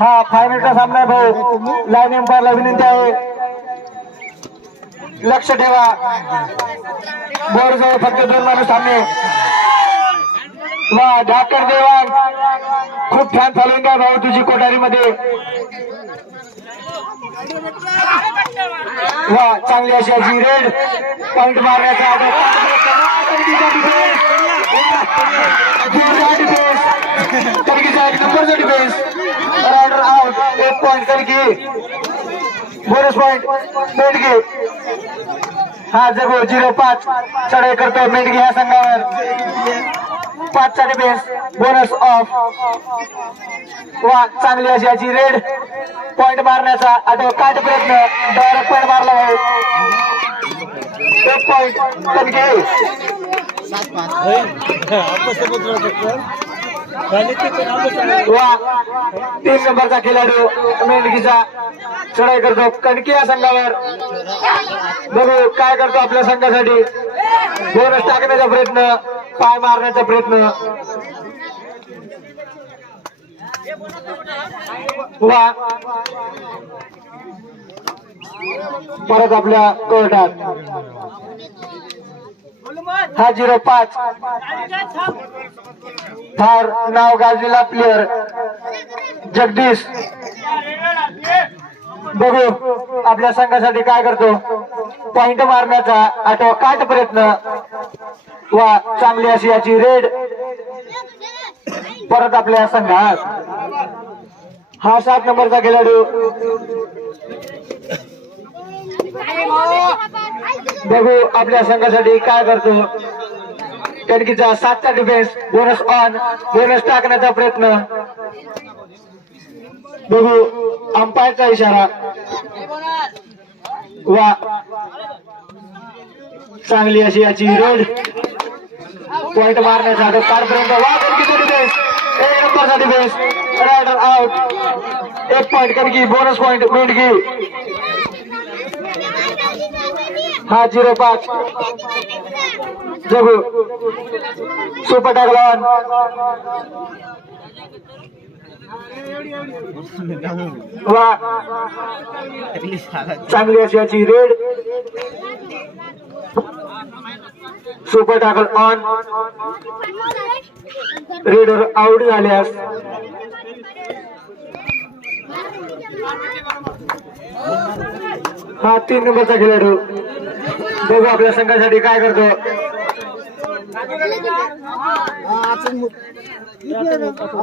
हा फायनलचा सामना आहे भाऊ. लाईन एम्पायरला विनंती आहे, लक्ष ठेवा. बोर्ड जवळ फक्त 2 माणूस थांबणे. वा ढाकर देवान, खूप छान फॉलोइंग आहे भाऊ तुझी कोठारी मध्ये. वा चांगली अशी अशी रेड पॉइंट मारण्याचा नंबरचा डिफेन्स. Raider out. 1 पॉइंट करकी. बोनस पॉइंट मेंढगे. हा जगो 0-5 चढाई करतो मेंढगे ह्या संघावर. 5 चा डिफेन्स. Bonus of. वा चांगली अशी याची रेड पॉइंट मारण्याचा आता काट प्रयत्न. डायरेक्ट पॉइंट मारला आहे. 1 पॉइंट मेंढगे. वा 3 नंबरचा खेळाडू मेंढगीचा चढाई करतो कणकी या संघावर. बघू काय करतो आपल्या संघासाठी. बोनस टाकण्याचा प्रयत्न, पाय मारण्याचा प्रयत्न. वा परत आपल्या कोर्टात. हा 0-5 फार नाव गाजलेला प्लेअर जगदीश. बघू आपल्या संघासाठी काय करतो. पॉइंट मारण्याचा आठवा काट प्रयत्न. वा चांगली अशी याची रेड परत आपल्या संघात. हा 7 नंबरचा खेळाडू. बघू आपल्या संघासाठी काय करतो. कणकीचा 7चा डिफेन्स. Bonus on. बोनस टाकण्याचा प्रयत्न. बघू अंपायरचा इशारा. वा चांगली अशी याची रेड पॉइंट मारण्याचा काढपर्यंत. वा कणकीचा डिफेन्स. 1 नंबरचा डिफेन्स. Raider out. 1 पॉइंट कणकी. बोनस पॉइंट मेंढगी. हा 0-5 जगू सुपर टाकला. वा चांगली अशी याची raid super tackle on. Raider out झाल्यास हा 3 नंबरचा खेळाडू. बघू आपल्या संघासाठी काय करतो.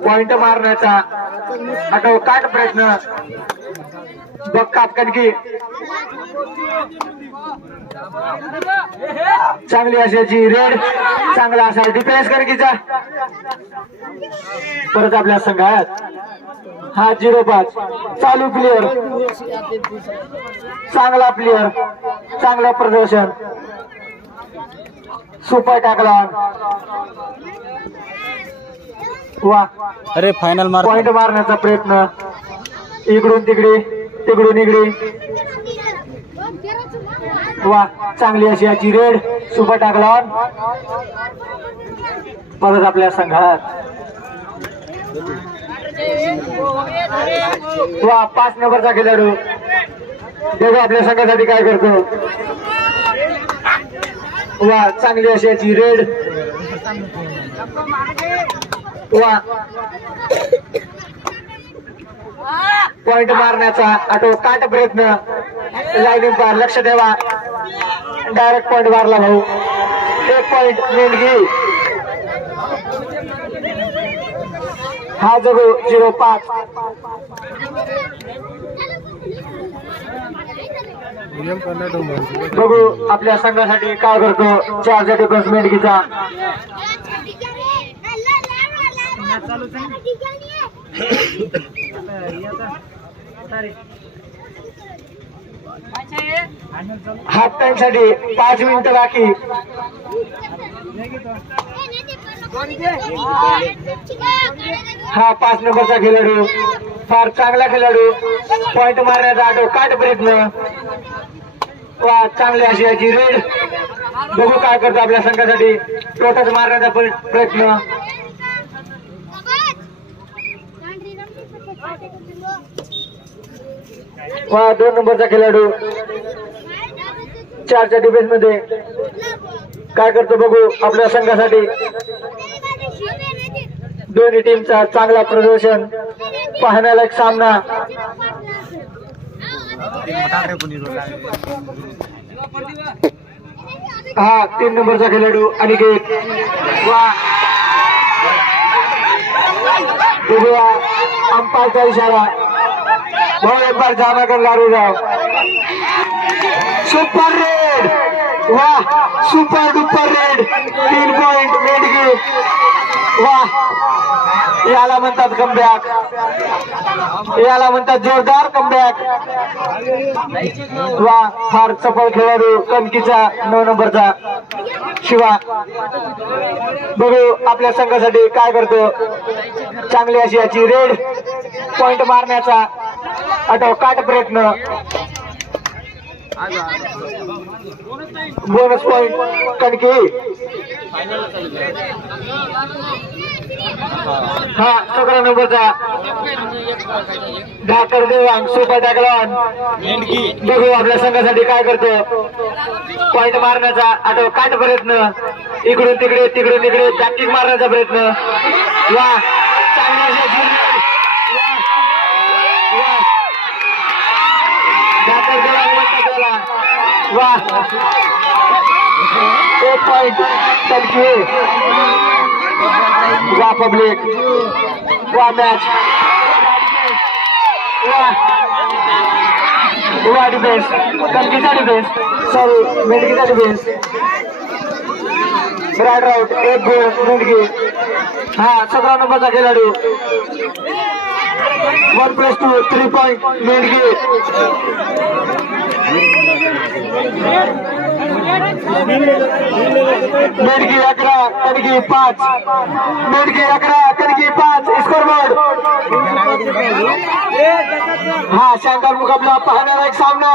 पॉइंट मारण्याचा आठव काट प्रयत्न. बघ काप कणकी. चांगली अशाची रेड. चांगला असा डिफेन्स कणकीचा परत आपल्या संघात. हा 0-5 चालू प्लेअर. चांगला प्लेअर, चांगलं प्रदर्शन. सुपर टाकला. वा अरे फायनल मार. पॉइंट मारण्याचा प्रयत्न. इकडून तिकडे तिकडून इकडे. वा चांगली अशी याची रेड. सुपर टाकला परत आपल्या संघात. वा 5 नंबरचा खेळाडू. बघू आपल्या संघासाठी काय करतो. वा चांगली अशी याची रेड. वा पॉइंट मारण्याचा आठव काट प्रयत्न. लाईन पार लक्ष ठेवा. डायरेक्ट पॉइंट मारला भाऊ. 1 पॉइंट मेंढगी. हा जगू 0-5 बघू आपल्या संघासाठी काय करतो. 4चा डिफेन्स मेंढगीचा. हाफ टाइम साठी 5 मिनिटं बाकी. हा 5 नंबरचा खेळाडू. फार चांगला खेळाडू. पॉइंट मारण्याचा आठव काट प्रयत्न. वा चांगली अशी याची रेड. बघू काय करतो आपल्या संघासाठी. टोटस मारण्याचा प्रयत्न. वा 2 नंबरचा खेळाडू 4च्या डिफेन्स मध्ये काय करतो बघू आपल्या संघासाठी. दोन्ही टीमचा चांगला प्रदर्शन पाहण्याला एक सामना. हा 3 नंबरचा खेळाडू अनिकेत. वा बघूया अंपायरचा इशारा. भाऊ एक बार जामा कर लागू जाओ. Super red. वाह सुपर डुपर रेड. 3 पॉइंट मेंढगी. वाह याला म्हणतात कमबॅक. याला म्हणतात जोरदार कमबॅक. वा फार सफल खेळाडू कणकीचा 9 नंबरचा शिवा. बघू आपल्या संघासाठी काय करतो. चांगली अशी याची रेड पॉइंट मारण्याचा आटोकाट प्रयत्न. बोनस पॉइंट कणकी. हा 17 नंबरचा ढाकर देवांग सुपर टॅकलॉन. बघू आपल्या संघासाठी काय करतो. पॉइंट मारण्याचा आटोकाट प्रयत्न. इकडून तिकडे तिकडून इकडे जॅकिंग मारण्याचा प्रयत्न. वा चांगली ढाकर देवांग म्हणतात त्याला. वा 1 पॉइंट कणकी. वा पब्लिक. वा मॅच. वा डिफेन्स कणकीचा डिफेन्स सॉरी मेंढकीचा डिफेन्स. राईट आउट 1 गोल मेंढकी. हा 17 नंबरचा खेळाडू 1+2 3 पॉइंट मेंढकी. मेंढकी 11 कणकी 5. मेंढकी 11 कणकी 5 स्कोर बोर्ड. हा शानदार मुकाबला पाहणारा एक सामना.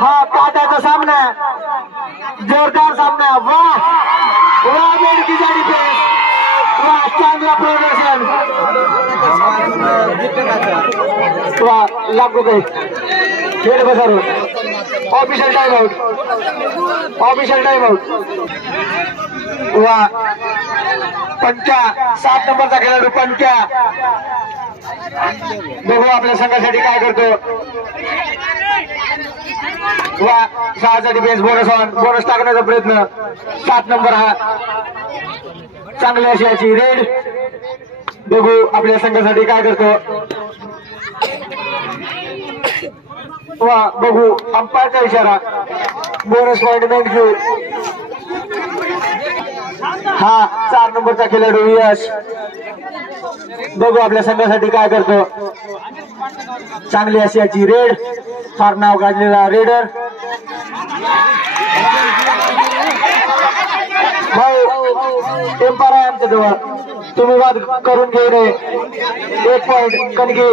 हा काटाचा सामना जोरदार सामना. वाह वाह मेंढकीचा डिफेन्स. वाह चांगला प्रदर्शन. वाह लागू काही खेळ बसारो. Official time out. Official time out. वा पंचा 7 नंबरचा खेळाडू पंचा. बघू आपल्या संघासाठी काय करतो. वा 6चा डिफेन्स बोनस ऑन. बोनस टाकण्याचा प्रयत्न. 7 नंबर हा चांगली अशी याची रेड. बघू आपल्या संघासाठी काय करतो. वा बघू अंपायरचा इशारा. बोनस पॉइंट मेंढकी. हा 4 नंबरचा खेळाडू यश. बघू आपल्या संघासाठी काय करतो. चांगली अशी याची रेड. फार नाव गाजलेला रेडर. भाऊ टेम्पर आहे आमच्या जवळ. तुम्ही वाद करून घेऊ नये. 1 पॉइंट कणकी.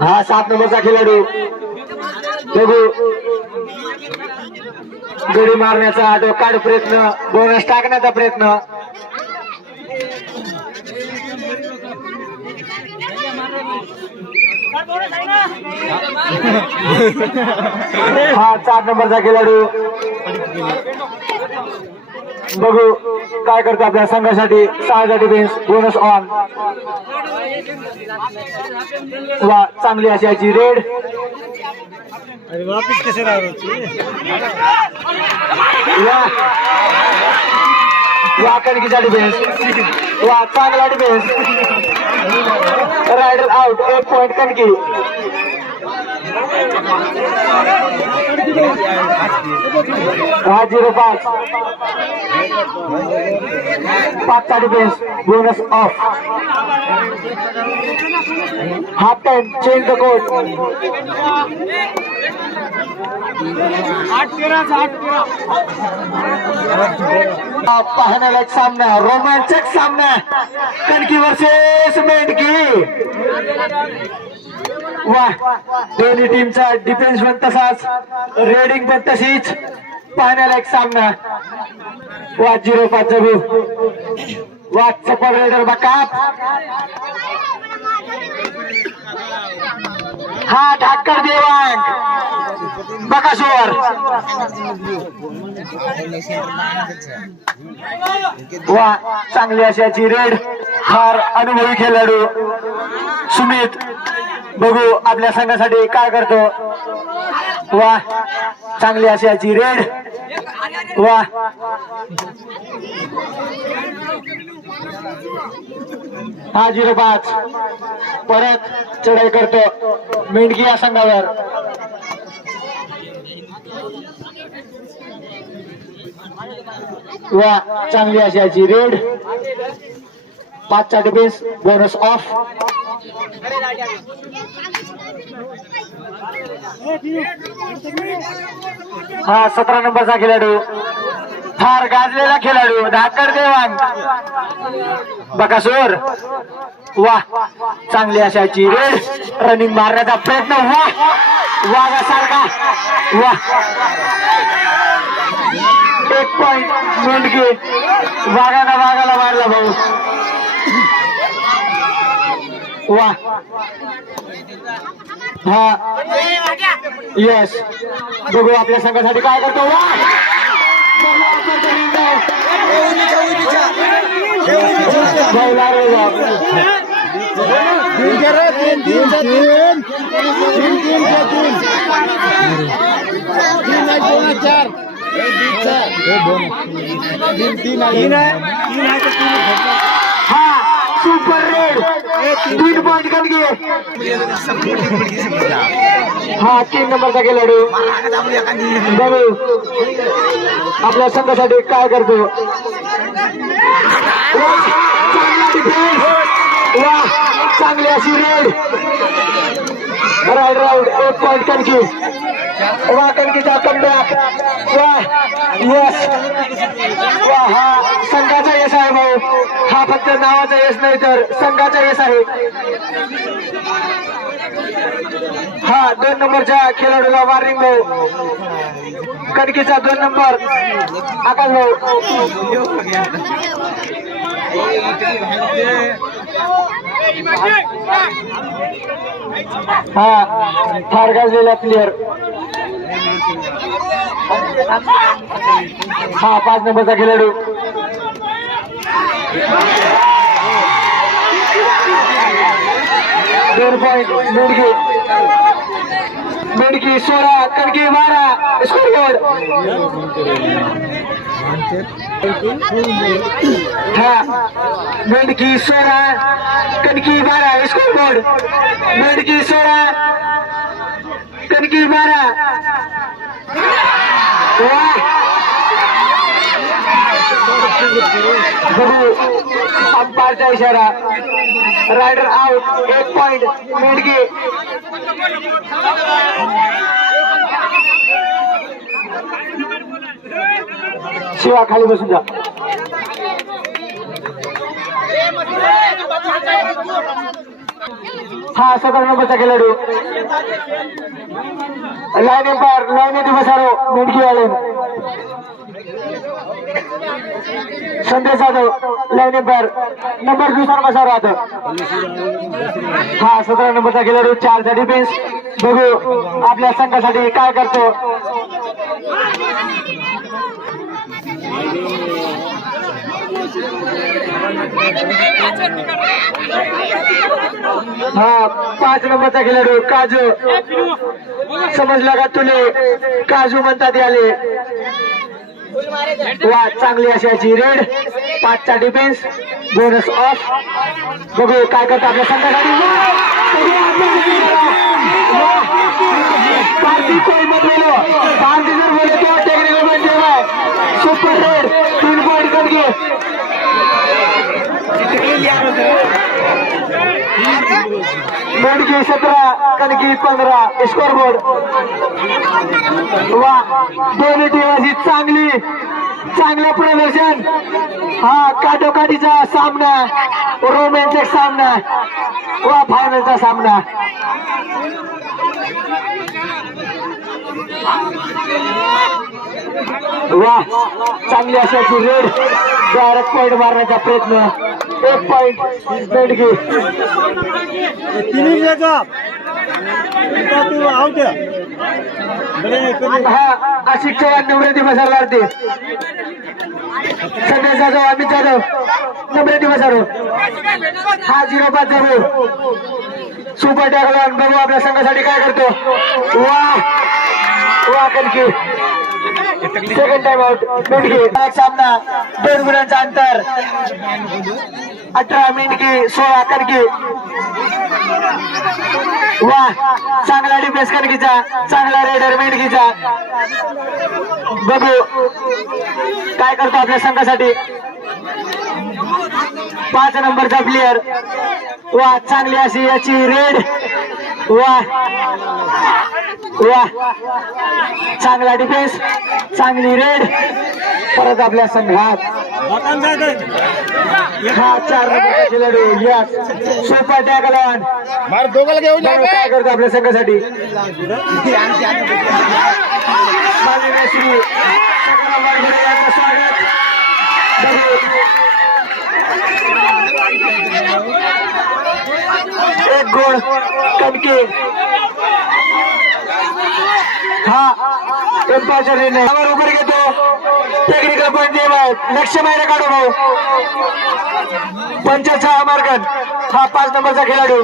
हा 7 नंबरचा खेळाडू. बघू गडी मारण्याचा आटोकाट प्रयत्न. बोनस टाकण्याचा प्रयत्न. हा 4 नंबरचा खेळाडू. बघू काय करतो आपल्या संघासाठी. 6चा डिफेन्स बोनस ऑन. वा चांगली अशी याची रेड. वापिस कसे वा कणकीचा डिफेन्स. वा चांगला डिफेन्स. रायडर आउट 1 पॉइंट कणकी. हा 0-5. 5चा defence bonus off. Half time change the court. 8-13 पाहण्याला एक सामना. रोमांचक सामना. कणकी वर्सेस मेंढकी. वा दोन्ही टीमचा डिफेन्स पण तसाच रेडिंग पण तशीच. पाहण्याला एक सामना. वा 05 जगू वा सपोर्ट रेडर बकाप हा ठाकर देवांग बकासूर वा चांगली अशाची रेड फार अनुभवी खेळाडू सुमित बघू आपल्या संघासाठी काय करतो वा चांगली अशाची रेड वा हा 05 परत चढाई करतो मेंढकी या संघावर वा चांगली अशाची रेड 5चा डिफेन्स बोनस ऑफ हा 17 नंबरचा खेळाडू फार गाजलेला खेळाडू ठाकर देवांग बकासूर वा चांगली अशाची रेड रनिंग मारण्याचा प्रयत्न वा वाघासारखा वा 1 पॉइंट मेंढकी वाघाला मारला भाऊ वा हा यस बघू आपल्या संघासाठी काय करतो वा हा सुपर रेड 3 पॉइंट कमी हा 3 नंबरचा खेळाडू बघू आपल्या संघासाठी काय करतो वा चांगली अशी रेड राईट 1 पॉइंट कणकी वा कणकीचा कमबॅक वा यस वा हा संघाचा यश आहे भाऊ हा फक्त नावाचा यश नाही तर संघाचा यश आहे हा 2 नंबरच्या खेळाडूला वॉर्निंग भाऊ कणकीचा 2 नंबर आकाश भाऊ हा फार गाजलेला प्लेअर हा 5 नंबरचा खेळाडू मेंढकी 16 कणकी 12 स्कोर हा मेंढकी 16 कणकी 12 स्कोर बोर्ड मेंढकी 16 कणकी 12 अंपायरचा इशारा रायडर आउट 1 पॉइंट मेंढकी शिवा खाली बसून जा हा 17 नंबरचा खेळाडू लाईन बसारो मेंढकी वाले संदेश जाधव लाईन पर नंबर 2 बसारो आता हा 17 नंबरचा खेळाडू 4चा डिफेन्स बघू आपल्या संघासाठी काय करतो हा 5 नंबरचा खेळाडू काजू समजला का तुले काजू म्हणतात याले वा चांगली अशाची रेड 5चा डिफेन्स बोनस ऑफ बघू काय करतो आपल्या संघासाठी पार्टी कोई मत बोलो पार्टी जर बोले तो टेक्निकल म्हणजे सुपर रेड 3 पॉइंट करके मेंढकी 17 कणकी 15 स्कोर बोर्ड वा दोन्ही टीमाची चांगलं प्रदर्शन हा काटोकाटीचा सामना रोमॅन्टिक सामना वा फायनलचा सामना वा चांगली अशाची रेड डायरेक्ट पॉइंट मारण्याचा प्रयत्न 1 पॉइंट मेंढगी हा आशिक चव्हाण नम्रती बसारवारती संदेश जाधव अमित जाधव नम्रती बसारो हा 0-5 जाऊ सुपर टॅगलॉन बघू आपल्या संघासाठी काय करतो वा वा कणकी सेकंड टाइम आउट मेंढगी सामना 2 गुणांचा अंतर 18 मेंढगी 16 कणकी वा चांगला डिफेन्स कणकीचा चांगला रेडर मेंढगीचा बघू काय करतो आपल्या संघासाठी 5 नंबरचा प्लेयर वा चांगली अशी याची रेड वा वा चांगला डिफेन्स चांगली रेड परत आपल्या संघात हा 4 नंबरचा खेळाडू यस सुपर टॅगलॉन मार दोघाला घेऊन जा काय करतो आपल्या संघासाठी स्वागत 1 गोल कणकी हा एम्पायर उभे घेतो टेक्निकल पॉईंट लक्ष बाहेर काढू भाऊ 5 मार्गन हा 5 नंबरचा खेळाडू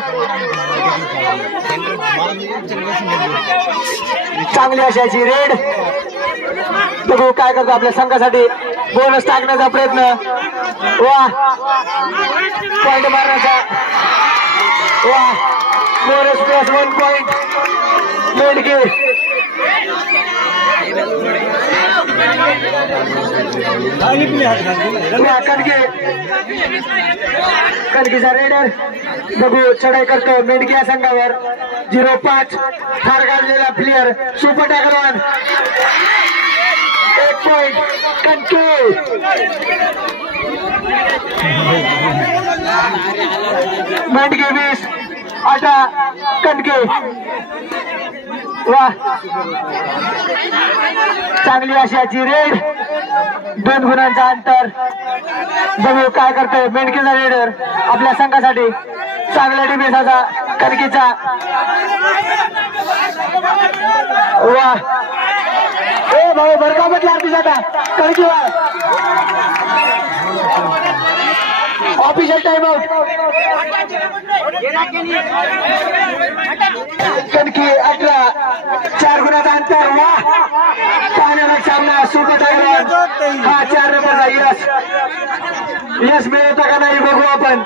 चांगली अशाची रेड बघू काय करतो आपल्या संघासाठी बोनस टाकण्याचा प्रयत्न वा पॉइंट मारण्याचा वा बोनस प्लस 1 पॉइंट मेंढगी कणकीचा रेडर बघू चढाई करतो मेंढगी या संघावर 0-5 ठार गाडलेला प्लेयर सुपर टॅगलॉन 1 पॉइंट कणकी मेंढगी 20-18 कणकी वा चांगली अशाची रेड 2 गुणांचा अंतर बघू काय करतोय मेंढकीचा रेडर आपल्या संघासाठी चांगल्या डिफेन्सचा कणकीचा वा ए भाऊ भरका म्हटलं आरती जाता कणकीवर ऑफिशियल टाइम आउट कणकी 18 4 गुणाचा अंतर वा पाहण्याला सामना सुपर टॅगलॉन हा 4 नंबरचा यश यश मिळवता का नाही बघू आपण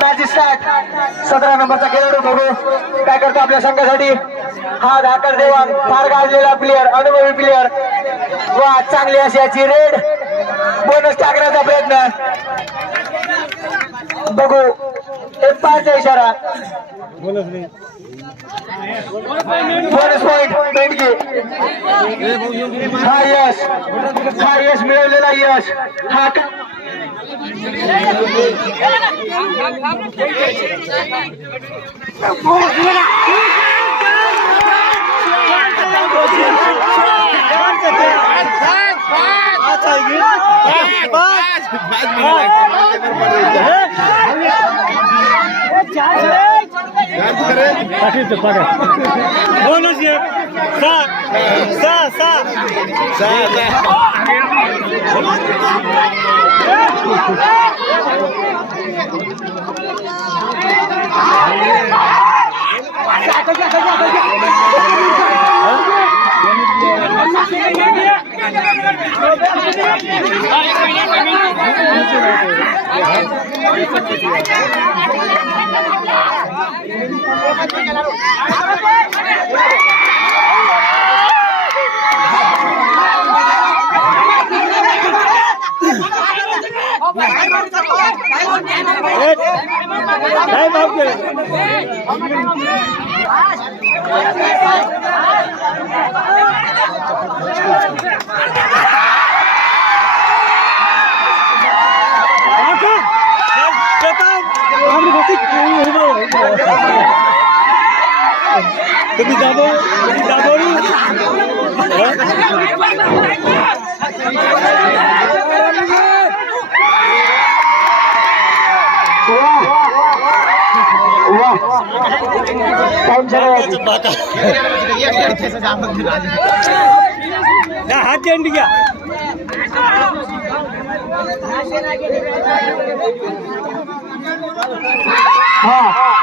मॅच स्टार्ट 17 नंबरचा खेळाडू बघू काय करतो आपल्या संघासाठी हा धाकर देवान फार गाजलेला प्लेयर अनुभवी प्लेयर वा चांगली अशी याची रेड बोनस टाकण्याचा प्रयत्न बघू 1-5चा इशारा बोनस पॉइंट मेंढगी हा यश मिळवलेला यश हा बोनस तुम्ही दाबव हात देऊन घ्या हाँ